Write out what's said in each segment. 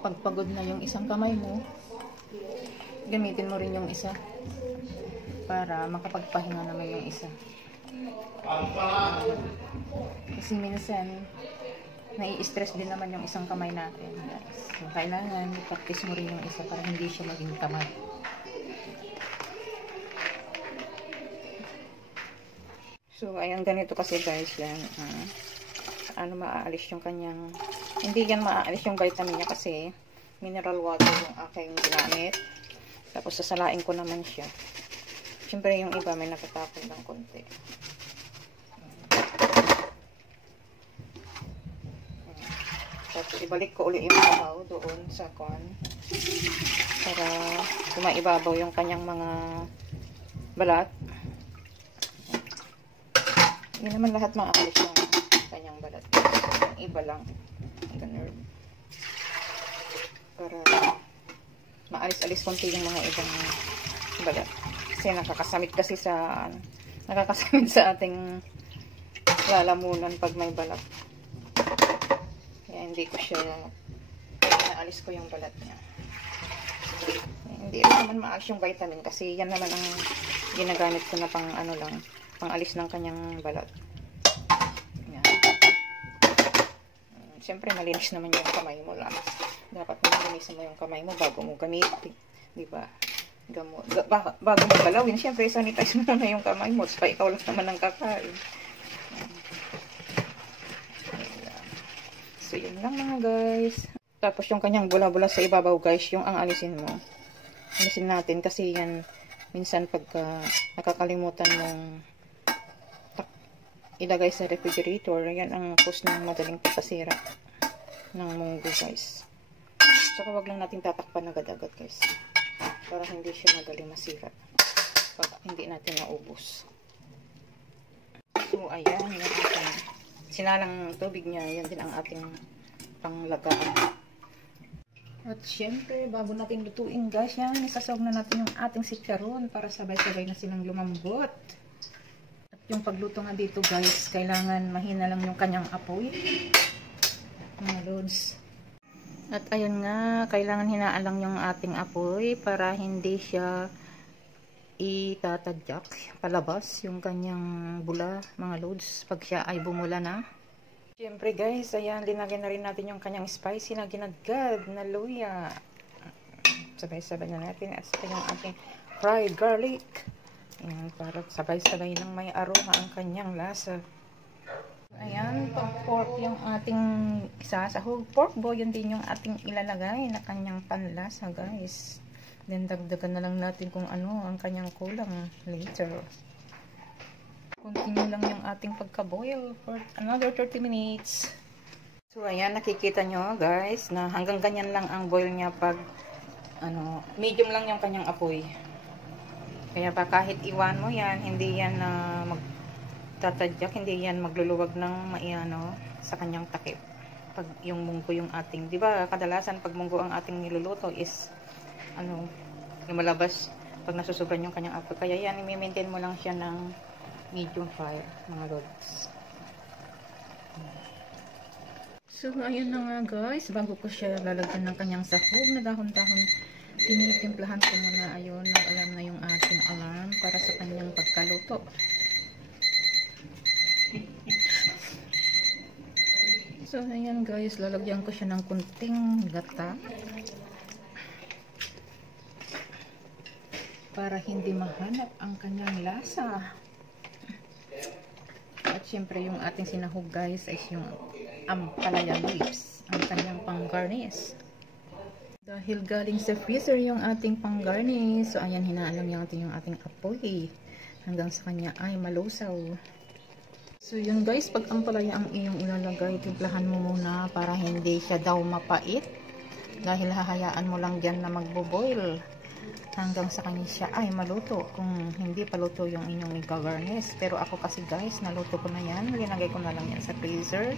pagpagod na yung isang kamay mo, gamitin mo rin yung isa para makapagpahinga naman yung isa. Kasi minsan nai-stress din naman yung isang kamay natin. So, kailangan i-practice mo rin yung isa para hindi siya maging tamad. So, ayan, ganito kasi guys yan. Maaalis yung kanyang, hindi yan maaalis yung vitamin niya kasi mineral water yung aking ginamit. Tapos sasalain ko naman siya. Siyempre yung iba may natatapon ng konti. Tapos ibalik ko ulit yung sabaw doon sa kon para sumaibabaw yung kanyang mga balat. Hindi naman lahat maalis yung kanyang balat. Yung iba lang. Ganun. Para maalis-alis konti yung mga ibang balat. Kasi nakakasamit sa ating lalamunan pag may balat. Kaya hindi ko siya, naalis ko yung balat niya. Hindi naman maalis yung vitamin kasi yan naman ang ginagamit ko na pang pang-alis ng kanyang balat. Yan. Siyempre malinis naman yung kamay mo lang. Dapat malinisan mo yung kamay mo bago mo gamitin. Diba? Bago mo galawin, siyempre sanitize mo muna yung kamay mo. Saka ikaw lang naman ang kakain. So yun lang mga guys. Tapos yung kanyang bula-bula sa ibabaw guys, yung ang alisin mo. Alisin natin kasi yan minsan pagka nakakalimutan mong ilagay sa refrigerator, yan ang cause ng madaling pagkasira ng munggo guys. Saka wag lang natin tatakpan agad-agad guys. Para hindi siya madaling masira pag hindi natin naubos. So ayan, yung ating sinalang tubig niya, yan din ang ating panglagaan. At syempre, bago natin lutuin guys, yan, isasawag na natin yung ating chicharon para sabay-sabay na silang lumambot. At yung pagluto nga dito guys, kailangan mahina lang yung kanyang apoy. Mga loads. At ayun nga, kailangan hinaan lang yung ating apoy para hindi siya itatadyak palabas yung kanyang bula, mga loads, pag siya ay bumula na. Siyempre guys, ayan, linagyan na rin natin yung kanyang spicy na ginadgad na luya. Sabay-sabay na natin at saka yung ating fried garlic. Ayan, para sabay-sabay lang may aroma ang kanyang lasa. Ayan, pag pork yung ating isasahog. Pork bo, yun din yung ating ilalagay na kanyang panlasa guys. Then dagdagan na lang natin kung ano ang kanyang kulang later. Continue lang yung ating pagka-boil for another 30 minutes. So ayan, nakikita nyo guys na hanggang ganyan lang ang boil niya pag medium lang yung kanyang apoy. Kaya pa kahit iwan mo yan, hindi yan magtatadyak, hindi yan magluluwag ng maiano sa kanyang takip. Pag yung munggo yung ating, di ba kadalasan pag munggo ang ating niluluto is lumalabas pag nasusobran yung kanyang apoy. Kaya yan, i-maintain mo lang siya ng medium fire, mga lods. So, ayun na nga guys, bago ko siya lalagyan ng kanyang sahog na dahon-dahon, tinitimplahan ko muna, ayun, nag-alarm na yung ating alarm para sa kanyang pagkaluto. So, ayan guys, lalagyan ko siya ng kunting gata para hindi mahanap ang kanyang lasa. At syempre yung ating sinahog guys ay yung ampalaya leaves, ang kanyang pang-garnish. Dahil galing sa freezer yung ating pang-garnish, so ayan, hinaan lang yung ating apoy hanggang sa kanya ay malusaw. So yun guys, pag ampalaya ang iyong ilalagay, timplahan mo muna para hindi siya daw mapait. Dahil hahayaan mo lang dyan na magbo-boil hanggang sa kanya siya ay maluto. Kung hindi pa luto yung inyong nag-garnish. Pero ako kasi guys, naluto ko na yan. Linagay ko na lang yan sa freezer.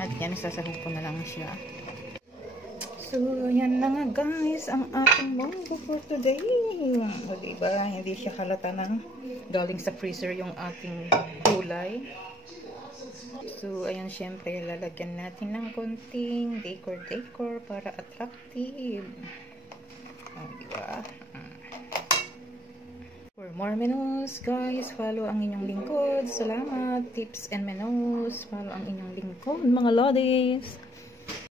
At yan, sasahog ko na lang siya. So, yan na nga guys, ang ating munggo for today. O diba, hindi siya halata ng galing sa freezer yung ating gulay. So, ayan, syempre, lalagyan natin ng konting decor para attractive. Diba? For more menus, guys, follow ang inyong lingkod. Salamat. Tips and menus. Follow ang inyong lingkod, mga lodies.